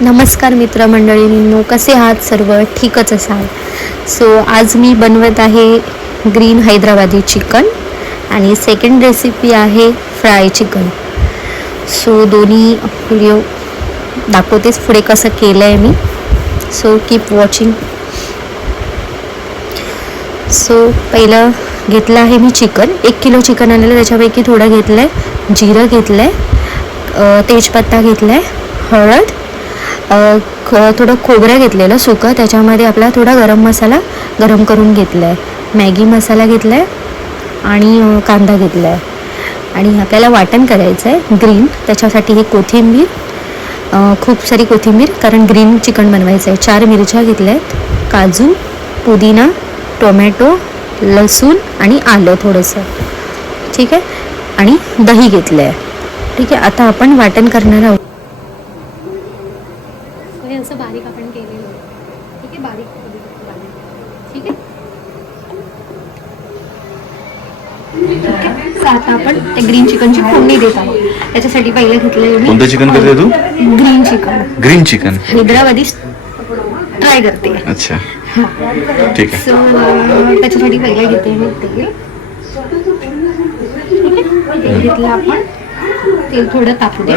नमस्कार मित्रमंडळींनो, कसे आहात सर्व? ठीकच असाल. सो आज मी बनवत आहे ग्रीन हैदराबादी चिकन आणि सेकंड रेसिपी आहे फ्राय चिकन. सो दोन्ही व्हिडिओ दाखवतेच पुढे कसं केलं आहे मी. So keep watching. सो पहिलं घेतलं आहे मी चिकन. 1 किलो चिकन आणलेलं, त्याच्यापैकी थोडं घेतलं आहे जिरं, घेतलं आहे तेजपत्ता, घेतला आहे हळद, थोडं खोबरं घेतलेलं सुकं, त्याच्यामध्ये आपला थोडा गरम मसाला गरम करून घेतला आहे, मॅगी मसाला घेतला आहे आणि कांदा घेतला आहे. आणि आपल्याला वाटण करायचं आहे ग्रीन, त्याच्यासाठी हे कोथिंबीर, खूप सारी कोथिंबीर, कारण ग्रीन चिकन बनवायचं आहे. 4 मिरच्या घेतल्या आहेत, काजू, पुदिना, टोमॅटो, लसूण आणि आलं थोडंसं, ठीक आहे. आणि दही घेतलं आहे, ठीक आहे. आता आपण वाटण करणार आहोत. हे असं बारीक आपण केलेलं आहे, ठीक आहे. बारीक ठीक आहे. आता आपण ते ग्रीन चिकनची फोडणी देत आहोत. त्याच्यासाठी पहिलं घेतलं मी. कोणतं चिकन करते तू? Green chicken. Green chicken Hyderabadi try करते. अच्छा, ठीक आहे. सो त्याच्यासाठी पहिलं घेते मी तेल. तेल घेतलं आपण, तेल थोडं तापू दे.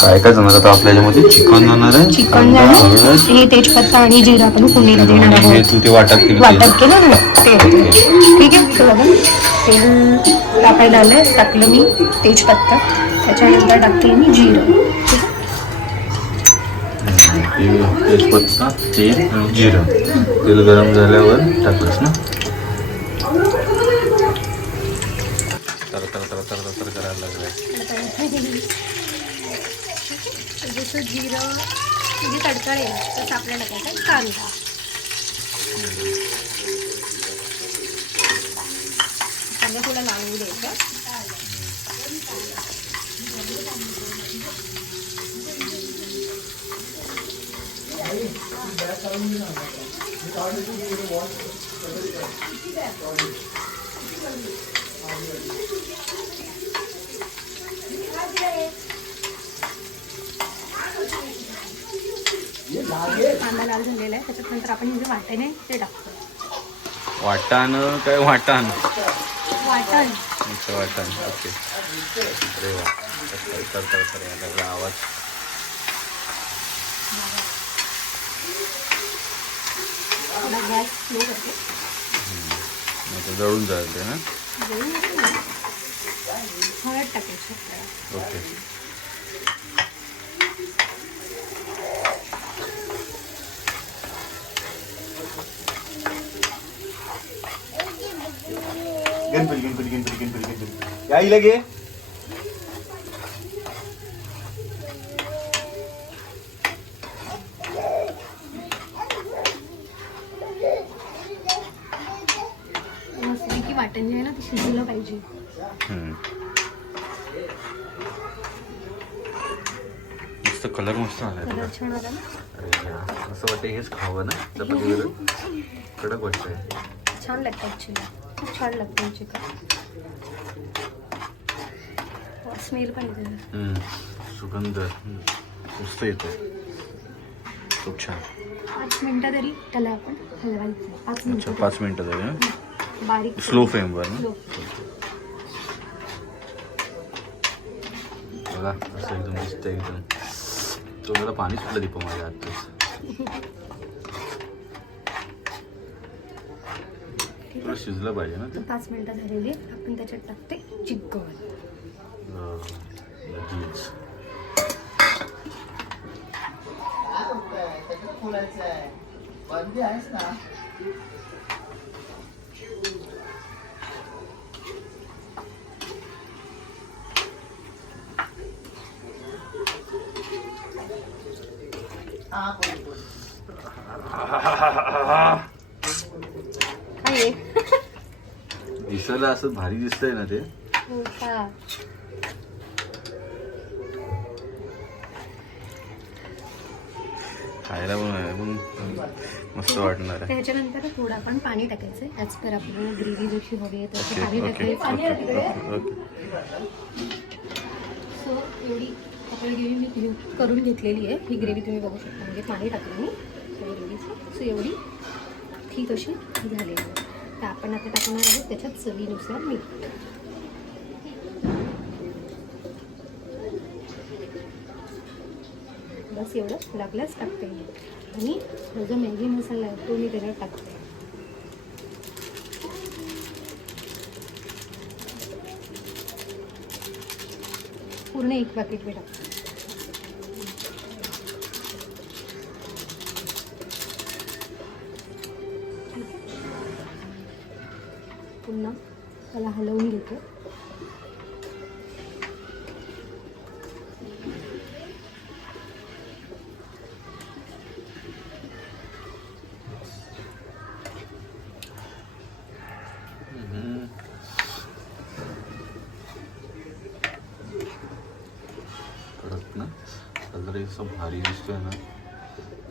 काय काय जाणार आता आपल्यामध्ये? चिकन जाणार आहे, चिकन हे तेजपत्ता आणि जिरा आपण फोडणीला देणार हे आहोत. तू ते वाटप केलं ना ते, ठीक आहे. तेल टाकायला आलंय, टाकलं मी तेजपत्ता, त्याच्यानंतर टाकते मी जिरं, तेजपत्ता, तेल आणि जिरं. तेल गरम झाल्यावर टाकलंस ना, तर करायला लागलंय. जसं जिरं म्हणजे तडतडेल तसं आपल्याला टाकायचं कांदा. कांदा थोडा लाल होऊ द्यायचा. कांदा लाल झालेला आहे, त्याच्यानंतर आपण म्हणजे वाटणे ते टाकतो. वाटाण काय? वाटाण वाटण, वाटाण, ओके. अरे वा, तर आवाज. थोडा गॅस स्लो करते, जळून जाते ना. हळद टाकायची. ओके. गणपती यायला गे. मस्तपैकी वाटण जे आहे ना ते शिजलं पाहिजे. मस्त कलर मस्त आला, कलर छान आला ना. असं वाटतं हेच खावं ना, चपाती वगैरे कडक वाटतंय. छान लागतं ॲक्च्युली, खूप छान लागतं चिकन. स्मेल पण येते, सुगंध मस्त येतो, खूप छान. 5 मिनटं तरी त्याला आपण हलवायचं. 5 मिनिटं. 5 मिनिटं तरी ना, बारीक स्लो फ्लेमवर ना. बघा असं एकदम दिसतं, एकदम तोंडाला पाणी सुटलं दीपा माझ्या आताच. थोडं शिजलं पाहिजे ना ते. 5 मिनिटं झालेली, आपण त्याच्यात टाकते चिकन. लगेच दिसायला असं भारी दिसतंय ना ते. खायला पण मस्त वाटणार तर आहे. ह्याच्यानंतर थोडं आपण पाणी टाकायचं आहे ॲज पर आपल्याला ग्रेव्ही जशी हवी आहे तशी पाणी ओके ओके टाकायचं. Okay okay. सो एवढी आपली ग्रेव्ही मी करून घेतलेली आहे. ही ग्रेव्ही तुम्ही बघू शकता, म्हणजे पाणी टाकलं मी ग्रेव्हीचं. सो एवढी ठीक अशी झालेली आहे. तर आपण आता टाकणार आहोत त्याच्यात चवीनुसार मीठ. बस एवढं लागल्यास टाकते मी. आणि हा जो मॅगी मसाला आहे तो मी त्याच्यात टाकते. पूर्ण 1 पॅकेट मी टाकते. पुन्हा त्याला हलवून घेतो. कडक ना कलर असं भारी दिसतोय ना,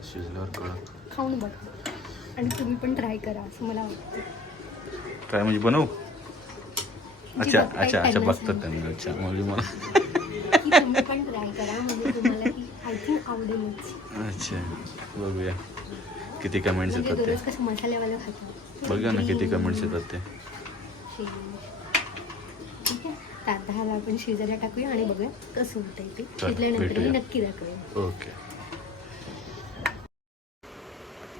शिजल्यावर कडक. खाऊन बघा आणि तुम्ही पण ट्राय करा असं मला वाटतं. काय म्हणजे बनवू? अच्छा बघताय अच्छा अच्छा त्यांना बघतात त्यांना. अच्छा म्हणजे मला की तुम्ही पण ट्राय करा, म्हणजे तुम्हाला ती आय थिंक आवडेलच. अच्छा बघूया किती कमेंट्स म्हणजे येतात ते. दररोज कसं मसाल्यावाला खातो. बघूया ना किती कमेंट्स येतात ते. ठीक आहे, तर ह्याला आपण शिजायला टाकूया आणि बघूया कसं होतंय ते. चला, शिजल्यानंतर मी भेटूया. नक्की दाखवेन. ओके.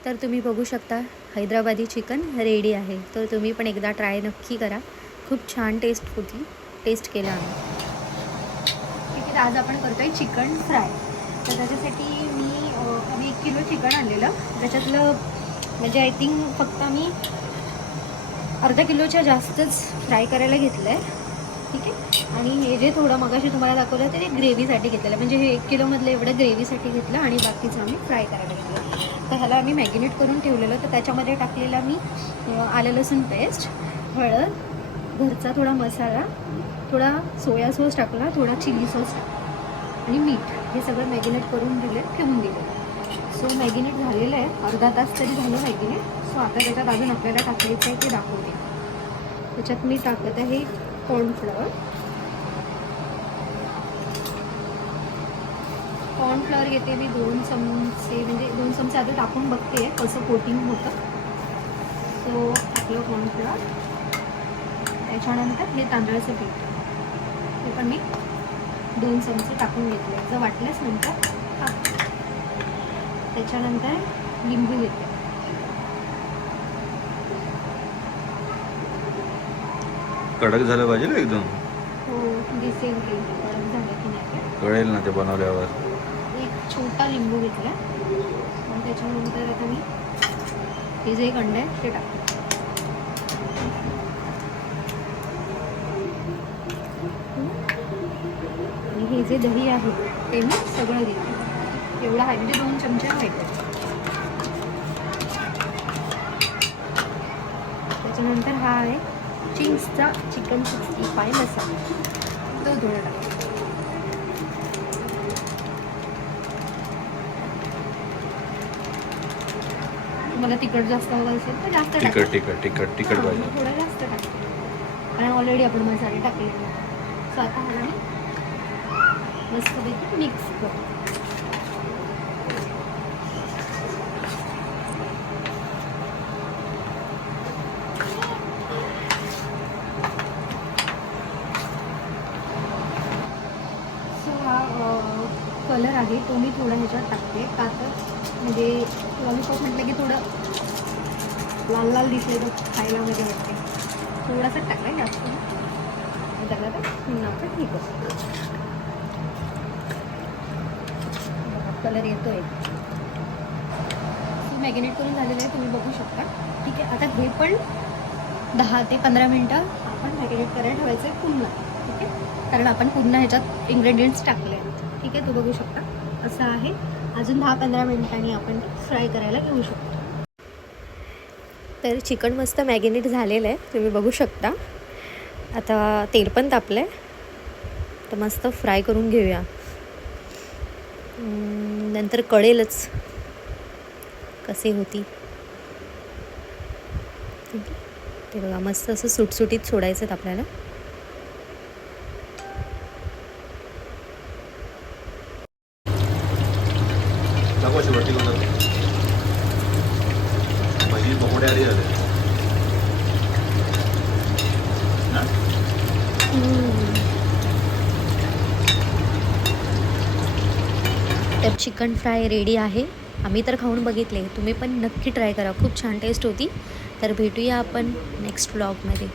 तर तुम्ही बघू शकता हैदराबादी चिकन रेडी आहे. तर तुम्ही पण एकदा ट्राय नक्की करा. खूप छान टेस्ट होती. टेस्ट केला आम्ही. ठीक आहे, तर आज आपण करतोय चिकन फ्राय. तर त्याच्यासाठी मी 1 किलो चिकन आणलेलं. त्याच्यातलं म्हणजे आय थिंक फक्त आम्ही अर्धा किलोच्या जास्तच फ्राय करायला घेतलं आहे. ठीक आहे, आणि हे जे थोडं मगाशी तुम्हाला दाखवलं ते ग्रेव्हीसाठी घेतलेलं, म्हणजे हे 1 किलोमधलं एवढं ग्रेव्हीसाठी घेतलं आणि बाकीचं आम्ही फ्राय करायला घेतलं. तर ह्याला आम्ही मॅगिनेट करून ठेवलेलं. तर त्याच्यामध्ये टाकलेला मी आलं लसूण पेस्ट, हळद, घरचा थोडा मसाला, थोडा सोया सॉस टाकला, थोडा चिली सॉस आणि मीठ, हे सगळं मॅगिनेट करून ठेवून दिलं. सो मॅगिनेट झालेलं आहे, अर्धा तास तरी झालं मॅगिनेट. सो आता त्याच्यात अजून आपल्याला टाकायचं आहे ते दाखवते. त्याच्यात मी टाकत आहे कॉर्नफ्लॉवर. कॉर्नफ्लॉवर घेते मी 2 चमचे, म्हणजे 2 चमचे आधी टाकून बघते कसं कोटिंग होतं. सो टाकलं कॉर्नफ्लॉवर. त्याच्यानंतर हे तांदळाचं पीठ, ते पण मी 2 चमचे टाकून घेतले. जर वाटल्यास नंतर टाक. त्याच्यानंतर लिंबू घेते. कडक झालं पाहिजे ना एकदम. हो, दिसेल की गरम झालं की नाही. कळेल ना ते बनवल्यावर. एक छोटा लिंबू घेतला आणि त्याच्यानंतर आता मी हे जे एक अंडं आहे ते टाकते. आणि हे जे दही आहे ते मी सगळं घेते. एवढं आहे, म्हणजे 2 चमचे माहिती. त्याच्यानंतर हा आहे चिंग्सचा चिकन 65 मसाला, तो थोडा टाकते. तुम्हाला तिखट जास्त हवं असेल तर जास्त टाका. तिखट पाहिजे. थोडं जास्त टाकते, कारण ऑलरेडी आपण मसाले टाकलेले. सो आता ह्याला मी मस्तपैकी मिक्स करतो. सो हा कलर आहे तो मी थोडा ह्याच्यात टाकते, का तर म्हणजे लॉलीपॉप म्हटलं की थोडं लाल लाल दिसले तर खायला मध्ये वाटते. थोडासा टाकला जास्त त्याला तर पुन्हा आपण हे करतो. कलर येतोय. मॅगिनेट करून झालेलं आहे, तुम्ही बघू शकता. ठीक आहे, आता हे पण 10 ते 15 मिनटं आपण मॅगिनेट करायला ठेवायचं आहे पुन्हा. ठीक आहे, कारण आपण पुन्हा ह्याच्यात इन्ग्रेडियंट्स टाकले आहेत. ठीक आहे, तो बघू शकता असं आहे. अजून 10-15 मिनिटांनी आपण फ्राय करायला घेऊ शकतो. तर चिकन मस्त मॅगिनेट झालेलं आहे, तुम्ही बघू शकता. आता तेल पण तापलं आहे, तर मस्त फ्राय करून घेऊया. नंतर कळेलच कसे होती. ते बघा मस्त असं सुटसुटीत सोडायचं आहेत आपल्याला. दाखव अशी वरती करून दाखव. भजी पकोडे आधी झाले ना. तर चिकन फ्राय रेडी आहे. आम्ही तर खाऊन बघितले, तुम्ही पण नक्की ट्राय करा, खूप छान टेस्ट होती. तर भेटूया आपण नेक्स्ट व्लॉगमध्ये.